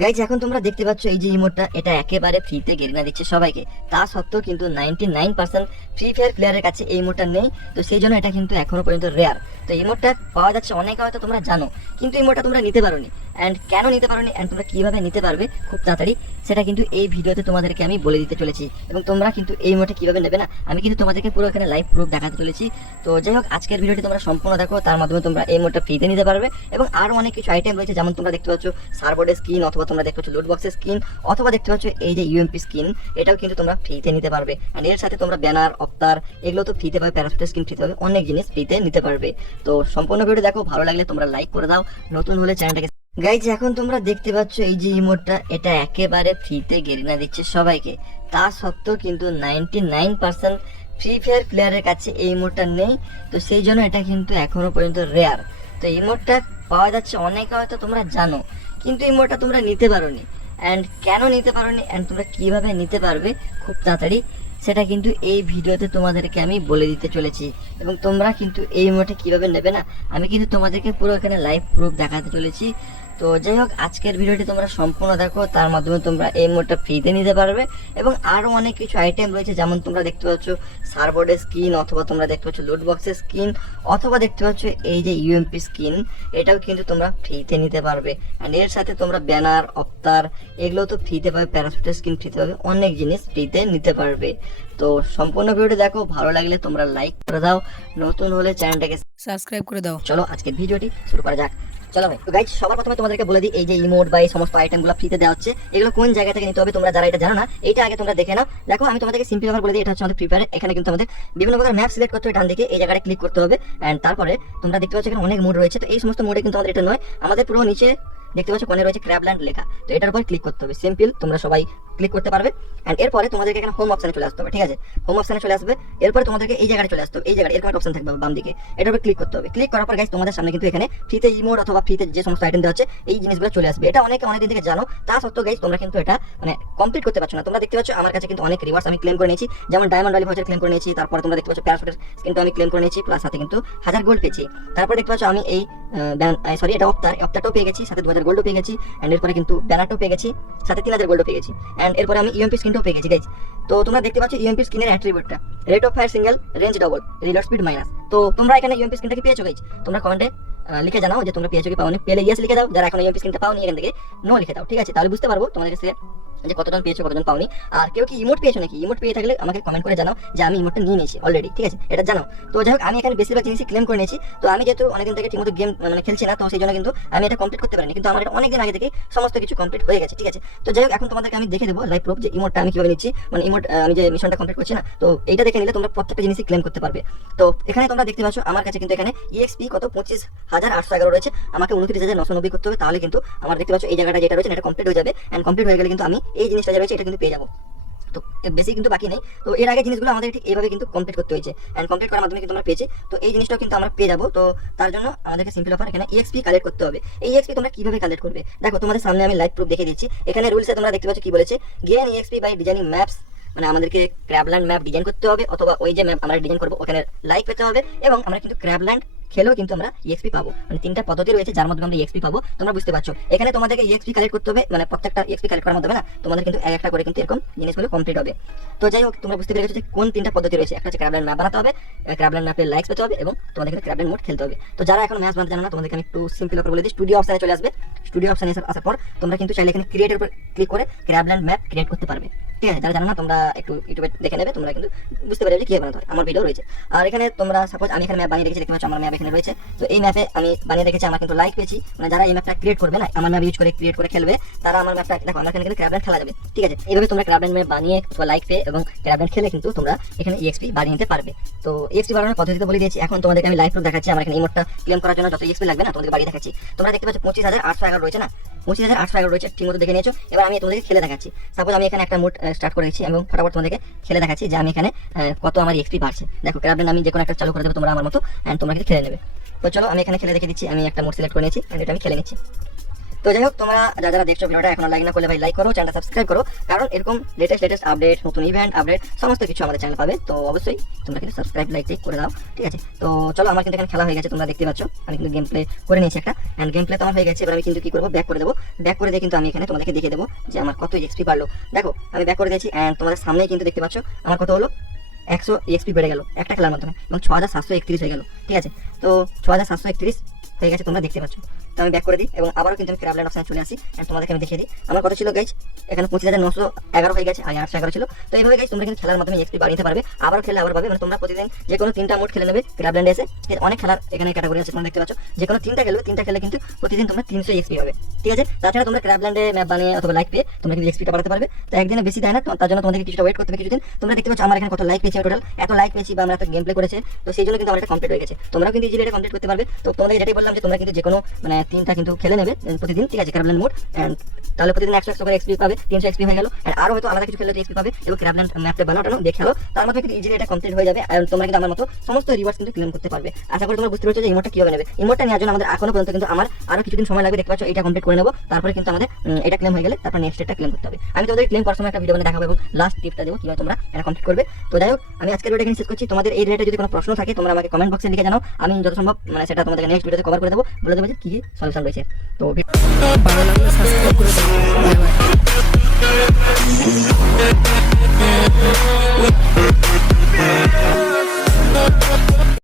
Guys এখন তোমরা দেখতে পাচ্ছ এই যে ইমোটটা, এটা একেবারে ফ্রিতে গেরিনা দিচ্ছে সবাইকে। তা সত্ত্বেও কিন্তু 99% ফ্রি ফায়ার প্লেয়ারের কাছে এই ইমোটটা নেই। তো সেই জন্য এটা কিন্তু এখনো পর্যন্ত রেয়ার। তো ইমোটটা পাওয়া যাচ্ছে অনেকে, হয়তো তোমরা জানো, কিন্তু ইমোটটা তোমরা নিতে পারোনি। অ্যান্ড কেন নিতে পারোনি, অ্যান্ড তোমরা কিভাবে নিতে পারবে খুব তাড়াতাড়ি, সেটা কিন্তু এই ভিডিওতে তোমাদেরকে আমি বলে দিতে চলেছি। এবং তোমরা কিন্তু এই ইমোটটা কিভাবে নেবে না, আমি কিন্তু তোমাদেরকে পুরো এখানে লাইভ প্রুফ দেখাতে চলেছি। তো যাই হোক, আজকের ভিডিওটি তোমরা সম্পূর্ণ দেখো, তার মাধ্যমে তোমরা এই ইমোটটা ফ্রিতে নিতে পারবে। এবং আরো অনেক কিছু আইটেম রয়েছে, যেমন তোমরা দেখতে পাচ্ছ সার্বোর্ডের স্কিন, অথবা তোমরা দেখতে পাচ্ছ লুট বক্সের স্কিন, অথবা দেখতে পাচ্ছ এই যে ইউএমপি স্কিন, এটাও কিন্তু তোমরা ফ্রিতে নিতে পারবে। এন্ড এর সাথে তোমরা ব্যানার, অফতার, এগুলো তো ফ্রিতে পাবে, প্যারাশুটের স্কিন ফ্রিতে পাবে, অনেক জিনিস ফ্রিতে নিতে পারবে। তো সম্পূর্ণ ভিডিও দেখো, ভালো লাগলে তোমরা লাইক করে দাও, নতুন হলে চ্যানেলটাকে। গাইজ এখন তোমরা দেখতে পাচ্ছ এই যে ইমোটটা, এটা একেবারে ফ্রিতে গেরিনা দিচ্ছে সবাইকে। তা সত্ত্বেও কিন্তু 99% ফ্রি ফায়ার প্লেয়ারের কাছে এই ইমোটটা নেই। তো সেই জন্য এটা কিন্তু এখনো পর্যন্ত রেয়ার। তো ইমোটটা পাওয়া যাচ্ছে অনেকে, হয়তো তোমরা জানো, কিন্তু ইমোটটা তোমরা নিতে পারোনি। অ্যান্ড কেন নিতে পারোনি, অ্যান্ড তোমরা কিভাবে নিতে পারবে খুব তাড়াতাড়ি, সেটা কিন্তু এই ভিডিওতে তোমাদেরকে আমি বলে দিতে চলেছি। এবং তোমরা কিন্তু এই ইমোটটা কিভাবে নেবে না, আমি কিন্তু তোমাদেরকে পুরো এখানে লাইভ প্রুফ দেখাতে চলেছি। তো যাই হোক, আজকের ভিডিওটি তোমরা সম্পূর্ণ দেখো, তার মাধ্যমে তোমরা এই মোডটা ফ্রিতে নিতে পারবে। এবং আরো অনেক কিছু আইটেম রয়েছে, যেমন তোমরা দেখতে পাচ্ছ সার্বোর্ডের স্কিন, অথবা তোমরা দেখতে পাচ্ছ লুট বক্সের স্কিন, অথবা দেখতে পাচ্ছ এই যে ইউএমপি স্কিন, এটাও কিন্তু তোমরা ফ্রিতে নিতে পারবে। অ্যান্ড এর সাথে তোমরা ব্যানার, অফতার, এগুলো তো ফ্রিতে পাবে, প্যারাশুটের স্কিন ফ্রিতে পাবে, অনেক জিনিস ফ্রিতে নিতে পারবে। তো সম্পূর্ণ ভিডিওটি দেখো, ভালো লাগলে তোমরা লাইক করে দাও, নতুন হলে চ্যানেলটাকে সাবস্ক্রাইব করে দাও। চলো আজকের ভিডিওটি শুরু করা যাক। চলো ভাই, তো গাইজ সবার প্রথমে তোমাদেরকে বলে দিই, এই যে ইমোট বা এই সমস্ত আইটেমগুলো ফ্রিতে দেওয়া হচ্ছে, এগুলো কোন জায়গা থেকে নিতে হবে তোমরা যারা এটা জানো না, এইটা আগে তোমরা দেখে নাও। দেখো আমি তোমাদেরকে সিম্পল ব্যাপার বলে দিই, এটা হচ্ছে আমাদের ফ্রি ফায়ার। এখানে কিন্তু আমাদের বিভিন্ন প্রকার ম্যাপ সিলেক্ট করতে হবে, ডান দিকে এই জায়গাটা ক্লিক করতে হবে। অ্যান্ড তারপরে তোমরা দেখতে পাচ্ছ এখানে অনেক মোড রয়েছে। তো এই সমস্ত মোডে কিন্তু আমাদের এটা নয়, আমাদের পুরো নিচে দেখতে পাচ্ছ কোণে রয়েছে ক্র্যাবল্যান্ড লেখা, তো এটার উপর ক্লিক করতে হবে। সিম্পল, তোমরা সবাই ক্লিক করতে পারবে। অ্যান্ড এরপরে তোমাদেরকে এখানে হোম অপশনে চলে আসতে হবে, ঠিক আছে? হোম অপশনে চলে আসবে, এরপরে তোমাদেরকে এই জায়গায় চলে আসতে হবে, এই জায়গায় এরকম একটা অপশন থাকবে বাম দিকে, এটার উপর ক্লিক করতে হবে। ক্লিক করার পর গাইস তোমাদের সামনে কিন্তু এখানে ফ্রিতে ইমোট অথবা ফ্রিতে যে সমস্ত আইটেম দেওয়া হচ্ছে, এই জিনিসগুলো চলে আসবে। এটা অনেকে অনেকদিন থেকে জানো, তা সত্ত্বেও গাইস তোমরা কিন্তু এটা মানে কমপ্লিট করতে পারছো না। তোমরা দেখতে পাচ্ছ আমার কাছে কিন্তু অনেক রিওয়ার্ডস আমি ক্লেম করে নিয়েছি, যেমন ডায়মন্ড ভ্যালি ভাউচার ক্লেম করে নিয়েছি, তারপরে তোমরা দেখতে পাচ্ছ প্যারাশুটের স্কিনটা আমি ক্লেম করে নিয়েছি, প্লাস সাথে কিন্তু 1000 গোল্ড পেয়েছি। তারপরে দেখতে পাচ্ছ আমি এই সরি এটা অফতারটাও পেয়ে গেছি, সাথে 2000 গোল্ডও পেয়ে গেছি। অ্যান্ড এরপরে কিন্তু ব্যানারটাও পেয়ে গেছি, সাথে 3000 গোল্ডও পেয়ে গেছি। অ্যান্ড এরপরে আমি ইউএমপি স্কিনটাও পেয়ে গেছি গাইস। তো তোমরা দেখতে পাচ্ছ ইউএমপি স্কিনের অ্যাট্রিবিউটটা, rate of fire single, range double, reload speed minus. তো তোমরা এখানে ইউএমপি স্কিনটা কি পেয়েছো গাইস? তোমরা কমেন্টে লিখে জানাও যে তোমরা পেয়েছো কি পাওনি। পেলে ইয়েস লিখে দাও, যারা এখন ইউএমপি স্কিনটা পাওনি এখান থেকে নো লিখে দাও, ঠিক আছে? তাহলে বুঝতে পারবো তোমাদের কাছে যে কতজন পেয়েছো কতজন পাওনি। আর কেউ কি ইমোট পেয়েছো নাকি? ইমোট পেয়ে থাকলে আমাকে কমেন্ট করে জানাও যে আমি ইমোটটা নিয়ে নিয়েছি অলরেডি, ঠিক আছে? এটা জানাও। তো যাই হোক, আমি এখানে বেশিরভাগ জিনিসই ক্লেম করে নিয়েছি। তো আমি যেহেতু অনেকদিন থেকে ঠিকমতো গেম মানে খেলছি না, তো সেই জন্য কিন্তু আমি এটা কমপ্লিট করতে পারিনি, কিন্তু আমার এটা অনেকদিন আগে থেকে সমস্ত কিছু কমপ্লিট হয়ে গেছে, ঠিক আছে? তো যাই হোক, এখন তোমাদেরকে আমি দেখে দেবো লাইভ প্রুফ যে ইমোটটা আমি কিভাবে নিচ্ছি, মানে ইমোট আমি যে মিশনটা কমপ্লিট করছি না, তো এইটা দেখে নিলে তোমরা প্রত্যেকটা জিনিসই ক্লেম করতে পারবে। তো এখানে তোমরা দেখতে পাচ্ছ আমার কাছে কিন্তু এখানে ইএক্সপি কত 25,811 রয়েছে, আমাকে 29,990 করতে হবে, তাহলে কিন্তু আমার দেখতে পাচ্ছ এই জায়গাটা যেটা রয়েছে এটা কমপ্লিট হয়ে যাবে। এন্ড কমপ্লিট হয়ে গেলে কিন্তু আমি এই জিনিসটা যেটা রয়েছে এটা কিন্তু পেয়ে যাবো। তো বেশি কিন্তু বাকি নেই। তো এর আগে জিনিসগুলো আমাদের ঠিক এইভাবে কিন্তু কমপ্লিট করতে হয়েছে, এন্ড কমপ্লিট করার মাধ্যমে কিন্তু আমরা পেয়েছি। তো এই জিনিসটাও কিন্তু আমরা পেয়ে যাবো। তো তার জন্য আমাদেরকে সিম্পল অফার এখানে ইএক্সপি কালেক্ট করতে হবে। এই ইএক্সপি তোমরা কিভাবে কালেক্ট করবে দেখো, তোমাদের সামনে আমি লাইভ প্রুফ দেখে দিচ্ছি। এখানে রুলসে তোমরা দেখতে পাচ্ছ কি বলেছে, gain EXP by designing maps, মানে আমাদেরকে ক্র্যাবল্যান্ড ম্যাপ ডিজাইন করতে হবে, অথবা ওই যে ম্যাপ আমরা ডিজাইন করবো ওখানে লাইক পেতে হবে, এবং আমরা কিন্তু ক্র্যাবল্যান্ড খেলেও কিন্তু আমরা ইএক্সপি পাবো। মানে তিনটা পদ্ধতি রয়েছে যার মাধ্যমে আমরা ইএক্সপি পাবো, তোমরা বুঝতে পারছো। এখানে তোমাদেরকে ইএক্সপি কালেক্ট করতে হবে, মানে প্রত্যেকটা ইএক্সপি কালেক্ট করার মাধ্যমে না তোমাদের কিন্তু এক একটা করে কিন্তু এরকম জিনিসগুলো কমপ্লিট হবে। তো যাই হোক, তোমরা বুঝতে পেরেছো যে কোন তিনটা পদ্ধতি রয়েছে। একটা হচ্ছে ক্র্যাবল্যান্ড ম্যাপ বানাতে হবে, ক্র্যাবল্যান্ড ম্যাপে লাইকস পেতে হবে, এবং তোমাদের কিন্তু ক্র্যাবল্যান্ড মোড খেলতে হবে। তো যারা এখন ম্যাচ বানাতে জানো না, তোমাদেরকে আমি একটু সিম্পল করে বলে দিই, স্টুডিও অপশনে চলে আসবে। স্টুডিও অপশনে আসার পর তোমরা কিন্তু চাইলে এখানে ক্রিয়েটের উপর ক্লিক করে ক্র্যাবল্যান্ড ম্যাপ ক্রিয়েট করতে পারবে, ঠিক আছে? যারা জানো না তোমরা একটু ইউটিউবে দেখে নেবে, তোমরা কিন্তু বুঝতে পারবে যে কিভাবে বানাতে হয়, আমার ভিডিও রয়েছে। আর এখানে তোমরা সাপোজ আমি এখানে ম্যাপ বানিয়ে রেখেছি, দেখতে পাচ্ছ আমার ম্যাপ এখানে রয়েছে। তো এই ম্যাপে আমি বানিয়ে রেখেছি, আমার কিন্তু লাইক পেয়েছি। মানে যারা এই ম্যাপটা ক্রিয়েট করবে না, আমার ম্যাপ ইউজ করে ক্রিয়েট করে খেলবে, তারা আমার ম্যাপটা দেখো আমার এখানে কিন্তু ক্র্যাবল্যান্ড খেলা যাবে, ঠিক আছে? এইভাবে তোমরা ক্র্যাবল্যান্ড ম্যাপ বানিয়ে লাইক পেয়ে এবং ক্র্যাবল্যান্ড খেলে কিন্তু তোমরা এখানে ইএক্সপি বাড়িয়ে নিতে পারবে। তো ইএক্সপি বাড়ানোর পদ্ধতি তো বলে দিয়েছি। এখন তোমাদেরকে আমি লাইভ প্রুফ দেখাচ্ছি, আমার এখানে ইমোটটা ক্লেম করার জন্য যত ইএক্সপি লাগবে না তোমাদেরকে বাড়িয়ে দেখাচ্ছি। তোমরা দেখতে পাচ্ছ 25,811 রয়েছে না, 25,811 রয়েছে, ঠিক মতো দেখে নিয়েছো। এবার আমি তোমাদেরকে খেলে দেখাচ্ছি। সাপোজ আমি এখানে একটা মোড স্টার্ট করে দিচ্ছি এবং ফটাফট তোমাদেরকে খেলে দেখাচ্ছি যে আমি এখানে কত আমার এক্সপি বাড়ছে। দেখো ক্র্যাবল্যান্ড আমি যে কোনো একটা চালু করে দেবো তোমরা আমার মতো, এন্ড তোমরা কিন্তু খেলে নেবে। তো চলো আমি এখানে খেলে দেখে দিচ্ছি। আমি একটা মোড সিলেক্ট করে নিয়েছি, এন্ড এটা আমি খেলে নিচ্ছি। তো যাই হোক, তোমরা যারা দেখছো ভিডিওটা এখনো লাইক না করলে ভাই লাইক করো, চ্যানেলটা সাবস্ক্রাইব করো, কারণ এরকম লেটেস্ট আপডেট, নতুন ইভেন্ট আপডেট সমস্ত কিছু আমাদের চ্যানেল পাবে। তো অবশ্যই তোমরা কিন্তু সাবস্ক্রাইব লাইক করে দাও, ঠিক আছে? তো চলো, আমার কিন্তু এখানে খেলা হয়ে গেছে, তোমরা দেখতে পাচ্ছ আমি কিন্তু গেম প্লে করে নিয়েছি একটা, এন্ড গেম প্লে তো আমার হয়ে গেছে। এবার আমি কিন্তু কি করবো, ব্যাক করে দেবো। ব্যাক করে দিয়ে কিন্তু আমি এখানে তোমাদেরকে দেখিয়ে দেবো যে আমার কত এক্সপি বাড়লো। দেখো আমি ব্যাক করে দিয়েছি, এন্ড তোমাদের সামনেই কিন্তু দেখতে পাচ্ছ আমার কত হলো, 100 এক্সপি বেড়ে গেল একটা খেলার মাধ্যমে, এবং 6731 হয়ে গেল, ঠিক আছে? তো 6731 হয়ে গেছে, তোমরা দেখতে পাচ্ছ। তো আমি ব্যাক করে দিই এবং আবারও কিন্তু আমি ক্র্যাবল্যান্ড অপশনে চলে আসি, এন্ড তোমাদেরকে আমি দেখিয়ে দিই আমার কত ছিল গাইজ। এখানে 25,911 হয়ে গেছে, আগে 811 ছিল। তো এইভাবে গাইজ তোমরা কিন্তু খেলার মাধ্যমে এক্সপি বাড়িয়ে নিতে পারবে, আবার খেলে আবার পাবে। মানে তোমরা প্রতিদিন যে কোনো 3টা মোড খেলে নেবে ক্র্যাবল্যান্ডে এসে, অনেক খেলার এখানে ক্যাটাগরি আছে, তোমরা দেখতে পাচ্ছ। যে কোনো 3টা খেলে কিন্তু প্রতিদিন তোমরা 300 এক্সপি পাবে, ঠিক আছে? তাছাড়া তোমরা ক্র্যাবল্যান্ডে ম্যাপ বানিয়ে অথবা লাইক পেয়ে তোমরা কিন্তু এক্সপিটা বাড়াতে পারবে। তো একদিনে বেশি দেয় না, তার জন্য তোমাদেরকে কিছুটা ওয়েট করতে হবে কিছুদিন। তোমরা দেখতে পাচ্ছ আমার এখানে কত লাইক পেয়েছি, টোটাল এত লাইক পেয়েছি বা আমরা এত গেম প্লে করেছে, তো সেই জন্য কিন্তু আমার এটা কমপ্লিট হয়ে গেছে। তোমরা কিন্তু ইজিলি এটা কমপ্লিট করতে পারবে। তো তোমাদের যেটাই বললাম যে তোমরা কিন্তু যে কোনো মানে 3টা কিন্তু খেলে নেবে প্রতিদিন, ঠিক আছে? ক্র্যাবল্যান্ড মোড, এন্ড তাহলে প্রতিদিন 100 করে এক্সপি পাবে, 300 এক্সপি হয়ে গেল। আর আরো হয়তো আলাদা কিছু খেলে এক্সপি পাবে, এবং ক্র্যাবল্যান্ড ম্যাপটা বানানো দিয়ে খেলো, তার মধ্যে কিন্তু ইজিলি এটা কমপ্লিট হয়ে যাবে। আর তোমরা কিন্তু আমার মতো সমস্ত রিওয়ার্ডস কিন্তু ক্লেম করতে পারবে। আশা করি তোমরা বুঝতে পারছো যে ইমোটটা কিভাবে নেবে। ইমোটটা নেওয়ার জন্য আমাদের এখনো পর্যন্ত কিন্তু আমার আরো কিছুদিন সময় লাগবে, দেখতে পাচ্ছ। এটা কমপ্লিট করে নেবো, তারপরে কিন্তু আমাদের এটা ক্লেম হয়ে গেলে তারপর নেক্সট এটা ক্লেম করতে হবে। আমি তোমাদের ক্লেম করার সময় একটা ভিডিও বানিয়ে দেখাবো এবং লাস্ট টিপটা দেবো কিভাবে তোমরা এটা কমপ্লিট করবে। তো যাই হোক, আমি আজকের ভিডিও এখানে শেষ করছি। তোমাদের এই রিলেটেড যদি কোনো প্রশ্ন থাকে তোমরা আমাকে কমেন্ট বক্সে লিখে জানাও, আমি যত সম্ভব মানে সেটা তোমাদের নেক্সট ভিডিওতে কভার করে দেবো, বলে দেবো যে কি সলিউশন রয়েছে। তো ভালো লাগলে সাবস্ক্রাইব করে দাও। Bye bye.